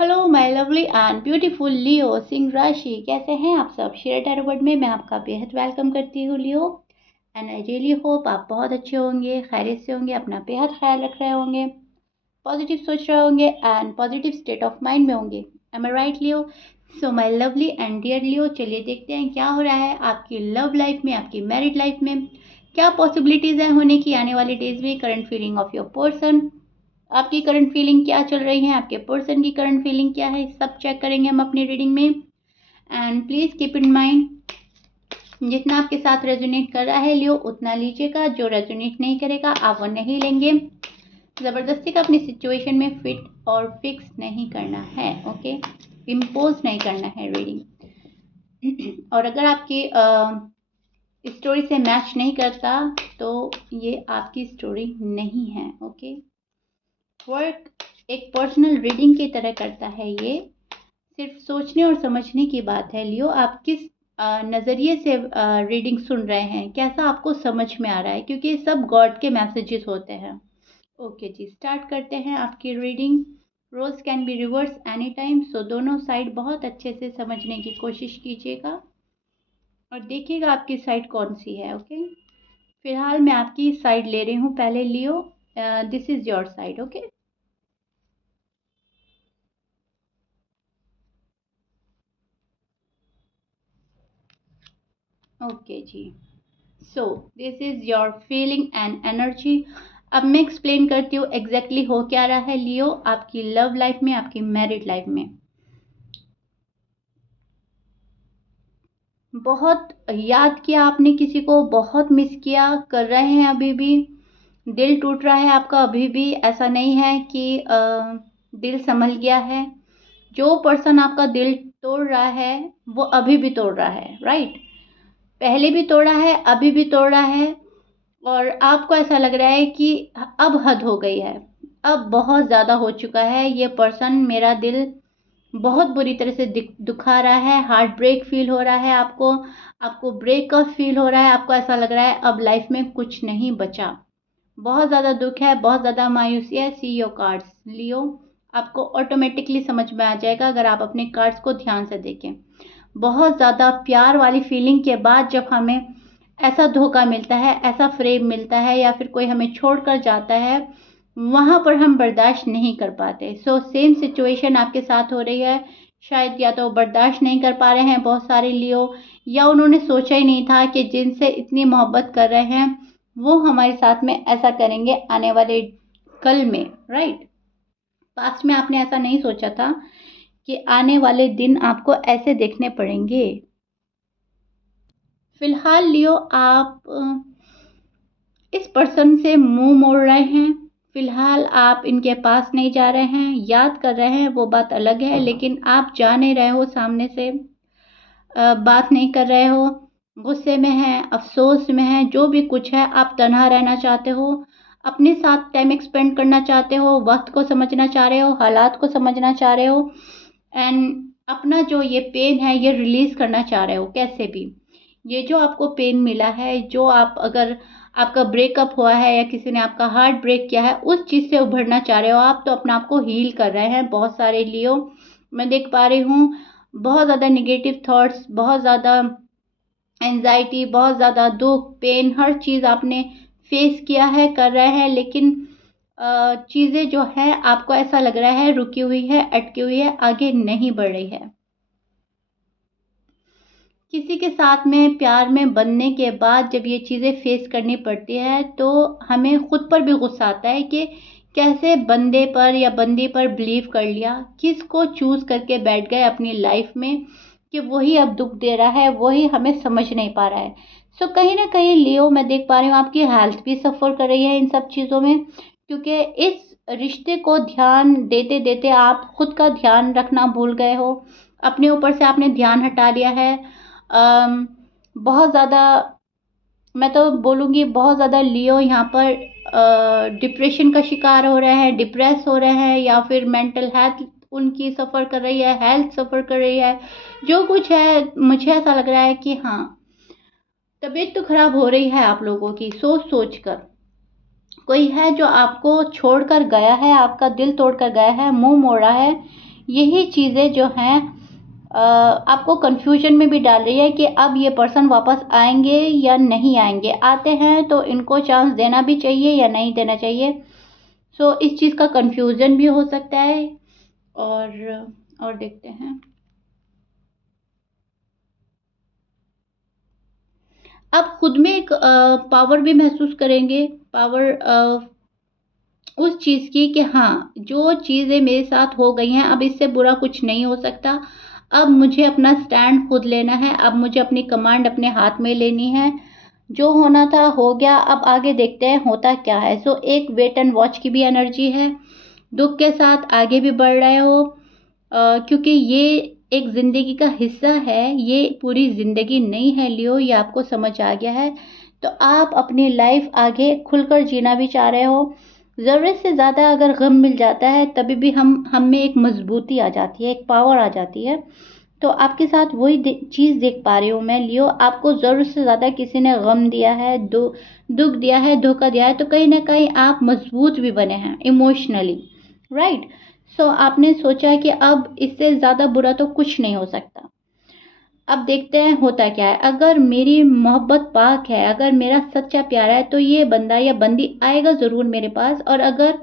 Hello my lovely and beautiful Leo सिंह राशि, कैसे हैं आप सब। शेयर टैरो वर्ड में मैं आपका बेहद वेलकम करती हूँ लियो। एंड आई रियली होप आप बहुत अच्छे होंगे, खैरियत से होंगे, अपना बेहद ख्याल रख रहे होंगे, पॉजिटिव सोच रहे होंगे and positive state of mind में होंगे। Am I right Leo. So my lovely and dear Leo, चलिए देखते हैं क्या हो रहा है आपकी लव लाइफ में, आपकी मैरिड लाइफ में। क्या पॉसिबिलिटीज़ हैं होने की आने वाले डेज में। Current feeling of your person, आपकी करंट फीलिंग क्या चल रही है, आपके पर्सन की करंट फीलिंग क्या है, सब चेक करेंगे हम अपनी रीडिंग में। And please keep in mind, जितना आपके साथ रेजोनेट कर रहा है लियो उतना लीजिएगा, जो रेजोनेट नहीं करेगा आप वो नहीं लेंगे। ज़बरदस्ती का अपनी सिचुएशन में फिट और फिक्स नहीं करना है, ओके। इम्पोज नहीं करना है रीडिंग। और अगर आपकी स्टोरी से मैच नहीं करता तो ये आपकी स्टोरी नहीं है, ओके। वर्क एक पर्सनल रीडिंग की तरह करता है ये, सिर्फ सोचने और समझने की बात है लियो। आप किस नज़रिए से रीडिंग सुन रहे हैं, कैसा आपको समझ में आ रहा है, क्योंकि ये सब गॉड के मैसेजेस होते हैं। ओके जी, स्टार्ट करते हैं आपकी reading. Roles can be reverse any time, so दोनों साइड बहुत अच्छे से समझने की कोशिश कीजिएगा और देखिएगा आपकी साइड कौन सी है, ओके। फिलहाल मैं आपकी साइड ले रही हूँ पहले Leo. This is your side, okay. Okay जी, so this is your feeling and energy. अब मैं एक्सप्लेन करती हूँ एग्जैक्टली हो क्या रहा है लियो आपकी लव लाइफ में, आपकी मैरिड लाइफ में। बहुत याद किया आपने किसी को, बहुत मिस किया, कर रहे हैं अभी भी, दिल टूट रहा है आपका अभी भी। ऐसा नहीं है कि दिल संभल गया है। जो पर्सन आपका दिल तोड़ रहा है वो अभी भी तोड़ रहा है, राइट। पहले भी तोड़ा है, अभी भी तोड़ रहा है। और आपको ऐसा लग रहा है कि अब हद हो गई है, अब बहुत ज़्यादा हो चुका है, ये पर्सन मेरा दिल बहुत बुरी तरह से दुखा रहा है। हार्ट ब्रेक फील हो रहा है आपको, आपको ब्रेकअप फील हो रहा है, आपको ऐसा लग रहा है अब लाइफ में कुछ नहीं बचा। बहुत ज़्यादा दुख है, बहुत ज़्यादा मायूसी है। सी योर कार्ड्स लियो, आपको ऑटोमेटिकली समझ में आ जाएगा अगर आप अपने कार्ड्स को ध्यान से देखें। बहुत ज़्यादा प्यार वाली फीलिंग के बाद जब हमें ऐसा धोखा मिलता है, ऐसा फ्रेम मिलता है, या फिर कोई हमें छोड़कर जाता है, वहाँ पर हम बर्दाश्त नहीं कर पाते। सो सेम सिचुएशन आपके साथ हो रही है। शायद या तो बर्दाश्त नहीं कर पा रहे हैं बहुत सारे लियो, या उन्होंने सोचा ही नहीं था कि जिनसे इतनी मोहब्बत कर रहे हैं वो हमारे साथ में ऐसा करेंगे आने वाले कल में, राइट। पास्ट में आपने ऐसा नहीं सोचा था कि आने वाले दिन आपको ऐसे देखने पड़ेंगे। फिलहाल लियो आप इस पर्सन से मुंह मोड़ रहे हैं। फिलहाल आप इनके पास नहीं जा रहे हैं, याद कर रहे हैं वो बात अलग है, लेकिन आप जा नहीं रहे हो सामने से, बात नहीं कर रहे हो, गुस्से में हैं, अफसोस में हैं, जो भी कुछ है आप तन्हा रहना चाहते हो, अपने साथ टाइम एक्सपेंड करना चाहते हो, वक्त को समझना चाह रहे हो, हालात को समझना चाह रहे हो, एंड अपना जो ये पेन है ये रिलीज़ करना चाह रहे हो कैसे भी। ये जो आपको पेन मिला है, जो आप अगर आपका ब्रेकअप हुआ है या किसी ने आपका हार्ट ब्रेक किया है, उस चीज़ से उभरना चाह रहे हो आप, तो अपने आप को हील कर रहे हैं बहुत सारे लियो। मैं देख पा रही हूँ बहुत ज़्यादा निगेटिव थॉट्स, बहुत ज़्यादा एंजाइटी, बहुत ज़्यादा दुख, पेन, हर चीज़ आपने फेस किया है, कर रहे हैं, लेकिन चीज़ें जो है आपको ऐसा लग रहा है रुकी हुई है, अटकी हुई है, आगे नहीं बढ़ रही है। किसी के साथ में प्यार में बनने के बाद जब ये चीज़ें फेस करनी पड़ती है तो हमें खुद पर भी गुस्सा आता है कि कैसे बंदे पर या बंदी पर बिलीव कर लिया, किसको चूज़ करके बैठ गए अपनी लाइफ में कि वही अब दुख दे रहा है, वही हमें समझ नहीं पा रहा है। सो कहीं ना कहीं लियो मैं देख पा रही हूँ आपकी हेल्थ भी सफ़र कर रही है इन सब चीज़ों में, क्योंकि इस रिश्ते को ध्यान देते देते आप खुद का ध्यान रखना भूल गए हो, अपने ऊपर से आपने ध्यान हटा लिया है। बहुत ज़्यादा, मैं तो बोलूँगी बहुत ज़्यादा लियो यहाँ पर डिप्रेशन का शिकार हो रहे हैं, डिप्रेस हो रहे हैं, या फिर मेंटल हेल्थ उनकी सफ़र कर रही है, हेल्थ सफ़र कर रही है, जो कुछ है मुझे ऐसा लग रहा है कि हाँ, तबीयत तो ख़राब हो रही है आप लोगों की सोच सोच कर। कोई है जो आपको छोड़कर गया है, आपका दिल तोड़ कर गया है, मुंह मोड़ा है, यही चीज़ें जो हैं आपको कंफ्यूजन में भी डाल रही है कि अब ये पर्सन वापस आएंगे या नहीं आएंगे। आते हैं तो इनको चांस देना भी चाहिए या नहीं देना चाहिए। सो इस चीज़ का कंफ्यूजन भी हो सकता है। और देखते हैं, आप खुद में एक पावर भी महसूस करेंगे। पावर उस चीज़ की कि हाँ, जो चीज़ें मेरे साथ हो गई हैं अब इससे बुरा कुछ नहीं हो सकता। अब मुझे अपना स्टैंड खुद लेना है, अब मुझे अपनी कमांड अपने हाथ में लेनी है। जो होना था हो गया, अब आगे देखते हैं होता क्या है। सो एक वेट एंड वॉच की भी एनर्जी है। दुख के साथ आगे भी बढ़ रहे हो, क्योंकि ये एक ज़िंदगी का हिस्सा है, ये पूरी ज़िंदगी नहीं है लियो, ये आपको समझ आ गया है। तो आप अपनी लाइफ आगे खुलकर जीना भी चाह रहे हो। ज़रूरत से ज़्यादा अगर गम मिल जाता है तभी भी हम में एक मजबूती आ जाती है, एक पावर आ जाती है। तो आपके साथ वही चीज़ देख पा रही हूँ मैं लियो। आपको ज़रूरत से ज़्यादा किसी ने गम दिया है, दुख दिया है, धोखा दिया है, तो कहीं ना कहीं आप मजबूत भी बने हैं इमोशनली, राइट। सो आपने सोचा कि अब इससे ज़्यादा बुरा तो कुछ नहीं हो सकता। अब देखते हैं होता क्या है। अगर मेरी मोहब्बत पाक है, अगर मेरा सच्चा प्यारा है, तो ये बंदा या बंदी आएगा ज़रूर मेरे पास। और अगर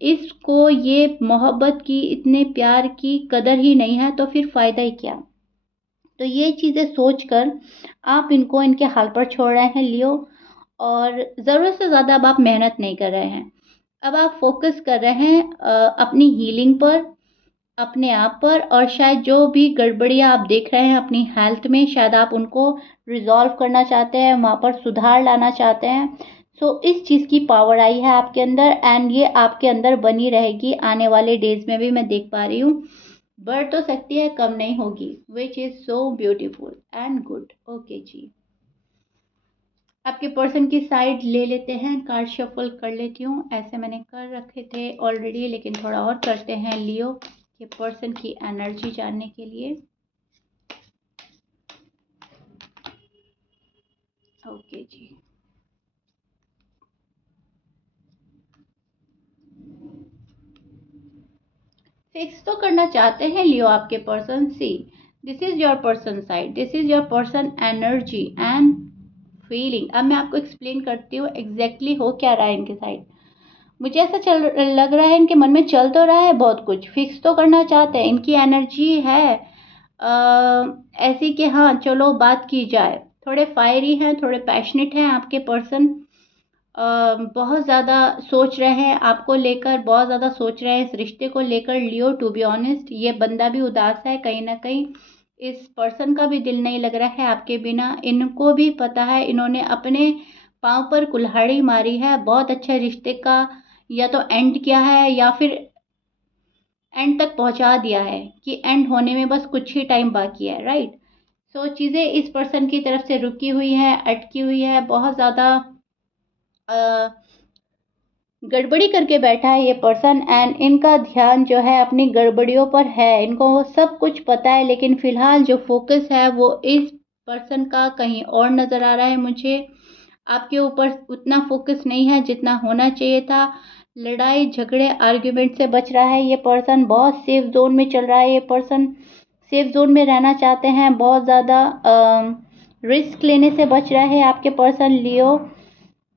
इसको ये मोहब्बत की, इतने प्यार की कदर ही नहीं है तो फिर फ़ायदा ही क्या। तो ये चीज़ें सोचकर आप इनको इनके हाल पर छोड़ रहे हैं लियो। और ज़रूरत से ज़्यादा अब आप मेहनत नहीं कर रहे हैं। अब आप फोकस कर रहे हैं अपनी हीलिंग पर, अपने आप पर। और शायद जो भी गड़बड़ियाँ आप देख रहे हैं अपनी हेल्थ में, शायद आप उनको रिजॉल्व करना चाहते हैं, वहाँ पर सुधार लाना चाहते हैं। सो इस चीज़ की पावर आई है आपके अंदर, एंड ये आपके अंदर बनी रहेगी आने वाले डेज में भी। मैं देख पा रही हूँ, बढ़ तो सकती है, कम नहीं होगी, which is so beautiful and good. Okay जी, आपके पर्सन की साइड ले लेते हैं, कार्ड शफल कर लेती हूँ। ऐसे मैंने कर रखे थे ऑलरेडी, लेकिन थोड़ा और करते हैं लियो, के पर्सन की एनर्जी जानने के लिए। ओके जी, फिक्स तो करना चाहते हैं लियो आपके person. See, this is your person side, this is your person energy and feeling. अब मैं आपको एक्सप्लेन करती हूँ एग्जैक्टली हो क्या रहा है इनके साइड। मुझे ऐसा लग रहा है इनके मन में चल तो रहा है बहुत कुछ, फिक्स तो करना चाहते हैं। इनकी एनर्जी है ऐसी कि हाँ चलो बात की जाए। थोड़े फायरी हैं, थोड़े पैशनेट हैं आपके पर्सन। बहुत ज़्यादा सोच रहे हैं आपको लेकर, बहुत ज़्यादा सोच रहे हैं इस रिश्ते को लेकर लियो। टू बी ऑनेस्ट, ये बंदा भी उदास है कहीं ना कहीं। इस पर्सन का भी दिल नहीं लग रहा है आपके बिना। इनको भी पता है इन्होंने अपने पाँव पर कुल्हाड़ी मारी है। बहुत अच्छा रिश्ते का या तो एंड किया है या फिर एंड तक पहुंचा दिया है, कि एंड होने में बस कुछ ही टाइम बाकी है, राइट। सो चीज़ें इस पर्सन की तरफ से रुकी हुई है, अटकी हुई है, बहुत ज़्यादा गड़बड़ी करके बैठा है ये पर्सन। एंड इनका ध्यान जो है अपनी गड़बड़ियों पर है। इनको सब कुछ पता है, लेकिन फिलहाल जो फोकस है वो इस पर्सन का कहीं और नज़र आ रहा है मुझे। आपके ऊपर उतना फोकस नहीं है जितना होना चाहिए था। लड़ाई झगड़े आर्ग्यूमेंट से बच रहा है ये पर्सन। बहुत सेफ जोन में चल रहा है ये पर्सन। सेफ जोन में रहना चाहते हैं, बहुत ज़्यादा रिस्क लेने से बच रहा है आपके पर्सन लियो।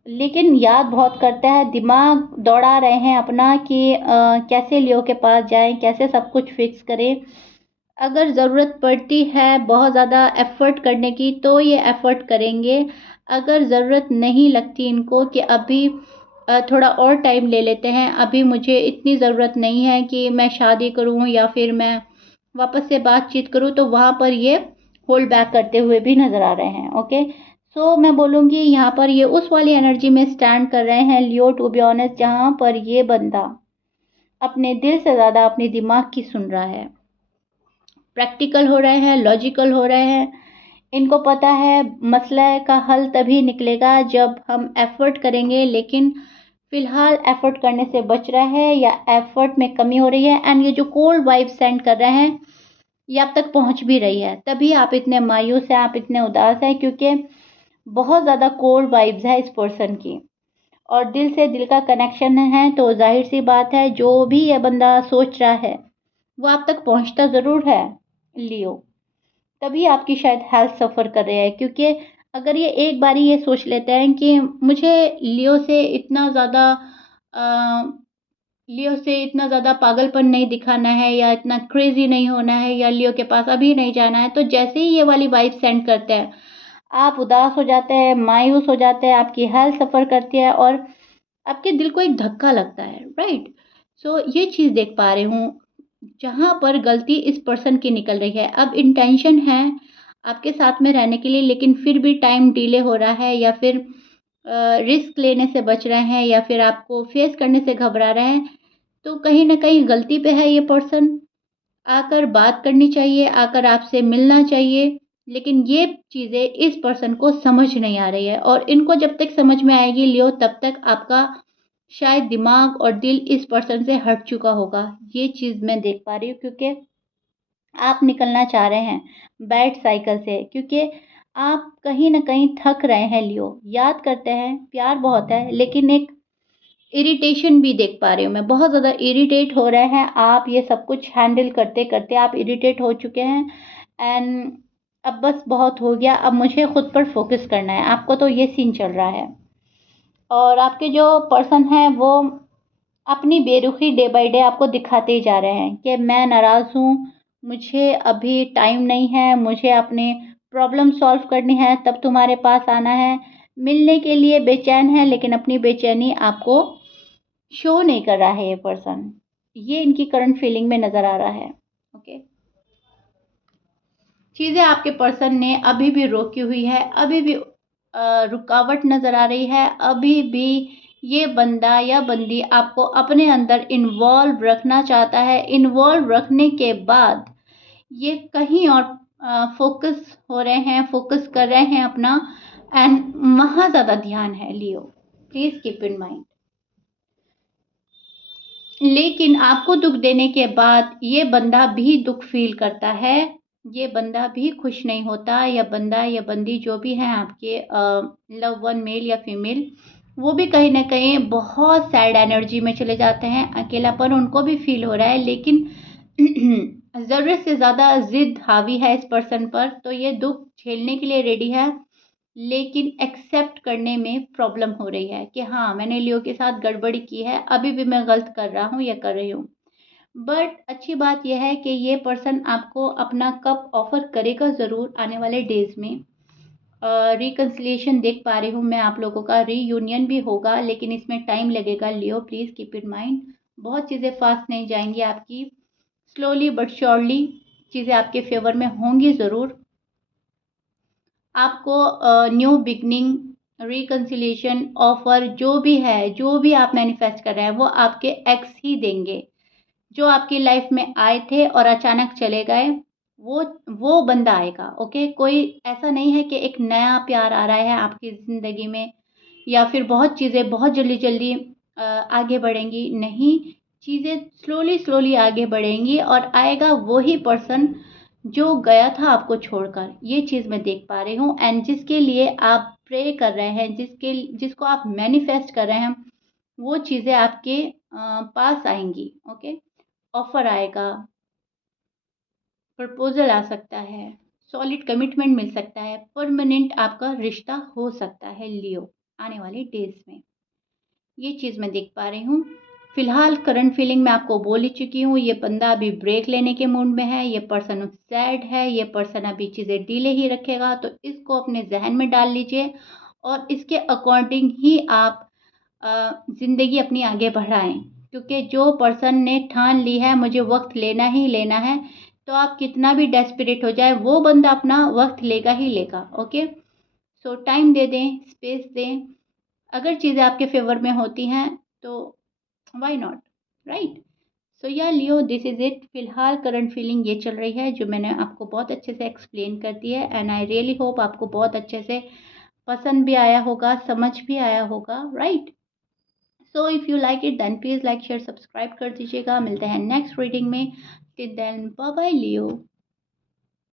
लेकिन याद बहुत करता है, दिमाग दौड़ा रहे हैं अपना कि कैसे लियो के पास जाएं, कैसे सब कुछ फिक्स करें। अगर ज़रूरत पड़ती है बहुत ज़्यादा एफ़र्ट करने की तो ये एफ़र्ट करेंगे। अगर ज़रूरत नहीं लगती इनको कि अभी थोड़ा और टाइम ले लेते हैं, अभी मुझे इतनी ज़रूरत नहीं है कि मैं शादी करूं या फिर मैं वापस से बातचीत करूं, तो वहाँ पर ये होल्ड बैक करते हुए भी नज़र आ रहे हैं। ओके, सो मैं बोलूँगी यहाँ पर ये उस वाली एनर्जी में स्टैंड कर रहे हैं लियो, टू बी ऑनेस्ट, जहाँ पर ये बंदा अपने दिल से ज़्यादा अपने दिमाग की सुन रहा है। प्रैक्टिकल हो रहे हैं, लॉजिकल हो रहे हैं। इनको पता है मसला का हल तभी निकलेगा जब हम एफ़र्ट करेंगे, लेकिन फ़िलहाल एफ़र्ट करने से बच रहा है या एफ़र्ट में कमी हो रही है। एंड ये जो कोल्ड वाइब सेंड कर रहे हैं ये आप तक पहुंच भी रही है, तभी आप इतने मायूस हैं, आप इतने उदास हैं, क्योंकि बहुत ज़्यादा कोल्ड वाइब्स है इस पर्सन की। और दिल से दिल का कनेक्शन है, तो जाहिर सी बात है जो भी ये बंदा सोच रहा है वो आप तक पहुंचता ज़रूर है लियो, तभी आपकी शायद हेल्थ सफ़र कर रहे हैं। क्योंकि अगर ये एक बारी ये सोच लेते हैं कि मुझे लियो से इतना ज़्यादा अ, लियो से इतना ज़्यादा पागलपन नहीं दिखाना है या इतना क्रेज़ी नहीं होना है या लियो के पास अभी नहीं जाना है, तो जैसे ही ये वाली वाइब सेंड करते हैं, आप उदास हो जाते हैं, मायूस हो जाते हैं, आपकी हेल्थ सफ़र करती है और आपके दिल को एक धक्का लगता है, राइट? सो ये चीज़ देख पा रही हूँ, जहाँ पर गलती इस पर्सन की निकल रही है। अब इंटेंशन है आपके साथ में रहने के लिए, लेकिन फिर भी टाइम डिले हो रहा है या फिर रिस्क लेने से बच रहे हैं या फिर आपको फेस करने से घबरा रहे हैं, तो कहीं न कहीं गलती पे है ये पर्सन। आकर बात करनी चाहिए, आकर आपसे मिलना चाहिए, लेकिन ये चीज़ें इस पर्सन को समझ नहीं आ रही है और इनको जब तक समझ में आएगी लियो, तब तक आपका शायद दिमाग और दिल इस पर्सन से हट चुका होगा। ये चीज़ मैं देख पा रही हूँ, क्योंकि आप निकलना चाह रहे हैं बैड साइकिल से, क्योंकि आप कहीं न कहीं थक रहे हैं लियो। याद करते हैं, प्यार बहुत है, लेकिन एक इरिटेशन भी देख पा रही हूँ मैं, बहुत ज़्यादा इरिटेट हो रहे हैं आप, ये सब कुछ हैंडल करते-करते आप इरिटेट हो चुके हैं एंड अब बस बहुत हो गया, अब मुझे खुद पर फ़ोकस करना है, आपको तो ये सीन चल रहा है। और आपके जो पर्सन हैं वो अपनी बेरुखी डे बाय डे आपको दिखाते ही जा रहे हैं कि मैं नाराज़ हूँ, मुझे अभी टाइम नहीं है, मुझे अपने प्रॉब्लम सॉल्व करनी है तब तुम्हारे पास आना है। मिलने के लिए बेचैन है, लेकिन अपनी बेचैनी आपको शो नहीं कर रहा है ये पर्सन। ये इनकी करंट फीलिंग में नज़र आ रहा है। ओके। चीज़ें आपके पर्सन ने अभी भी रोकी हुई है, अभी भी रुकावट नज़र आ रही है, अभी भी ये बंदा या बंदी आपको अपने अंदर इन्वॉल्व रखना चाहता है। इन्वॉल्व रखने के बाद ये कहीं और फ़ोकस हो रहे हैं, फ़ोकस कर रहे हैं अपना एंड वहाँ ज़्यादा ध्यान है Leo. Please keep in mind. लेकिन आपको दुःख देने के बाद ये बंदा भी दुःख फ़ील करता है, ये बंदा भी खुश नहीं होता, या बंदा या बंदी जो भी हैं आपके लव वन मेल या फीमेल, वो भी कहीं न कहीं बहुत सैड एनर्जी में चले जाते हैं, अकेलापन उनको भी फ़ील हो रहा है, लेकिन ज़रूरत से ज़्यादा ज़िद हावी है इस पर्सन पर, तो ये दुःख झेलने के लिए रेडी है, लेकिन एक्सेप्ट करने में प्रॉब्लम हो रही है कि हाँ, मैंने लियो के साथ गड़बड़ी की है, अभी भी मैं गलत कर रहा हूँ या कर रही हूँ। बट अच्छी बात यह है कि ये पर्सन आपको अपना कप ऑफ़र करेगा ज़रूर आने वाले डेज़ में। रिकन्सिलिएशन देख पा रही हूँ मैं आप लोगों का, रीयूनियन भी होगा, लेकिन इसमें टाइम लगेगा लियो, प्लीज़ कीप इन माइंड। बहुत चीज़ें फ़ास्ट नहीं जाएँगी आपकी, स्लोली बट श्योरली चीज़ें आपके फ़ेवर में होंगी ज़रूर। आपको न्यू बिगनिंग, रिकन्सिलिएशन, ऑफ़र जो भी है, जो भी आप मैनिफेस्ट कर रहे हैं, वो आपके एक्स ही देंगे। जो आपकी लाइफ़ में आए थे और अचानक चले गए, वो वो बंदा आएगा, ओके? कोई ऐसा नहीं है कि एक नया प्यार आ रहा है आपकी ज़िंदगी में या फिर बहुत चीज़ें बहुत जल्दी-जल्दी आगे बढ़ेंगी, नहीं, चीज़ें स्लोली-स्लोली आगे बढ़ेंगी और आएगा वो ही पर्सन जो गया था आपको छोड़कर। ये चीज़ मैं देख पा रही हूँ एंड जिसके लिए आप प्रे कर रहे हैं, जिसको आप मैनिफेस्ट कर रहे हैं, वो चीज़ें आपके पास आएँगी, ओके? ऑफ़र आएगा, प्रपोज़ल आ सकता है, सॉलिड कमिटमेंट मिल सकता है, परमानेंट आपका रिश्ता हो सकता है लियो, आने वाले डेज़ में। ये चीज़ मैं देख पा रही हूँ। फ़िलहाल करंट फीलिंग मैं आपको बोल ही चुकी हूँ, ये बंदा अभी ब्रेक लेने के मूड में है, ये पर्सन सैड है, ये पर्सन अभी चीज़ें डिले ही रखेगा, तो इसको अपने ज़हन में डाल लीजिए और इसके अकॉर्डिंग ही आप ज़िंदगी अपनी आगे बढ़ाएँ। क्योंकि जो पर्सन ने ठान ली है मुझे वक़्त लेना ही लेना है, तो आप कितना भी डेस्परेट हो जाए, वो बंदा अपना वक़्त लेगा ही लेगा, ओके? सो टाइम दे दें, स्पेस दें। अगर चीज़ें आपके फ़ेवर में होती हैं तो व्हाई नॉट, राइट? सो या लियो, दिस इज़ इट। फ़िलहाल करंट फीलिंग ये चल रही है जो मैंने आपको बहुत अच्छे से एक्सप्लेन कर दी है एंड आई रियली होप आपको बहुत अच्छे से पसंद भी आया होगा, समझ भी आया होगा, right? So if you like it then please like, share, subscribe कर दीजिएगा। मिलते हैं नेक्स्ट रीडिंग में। टिल देन बाय बाय लियो।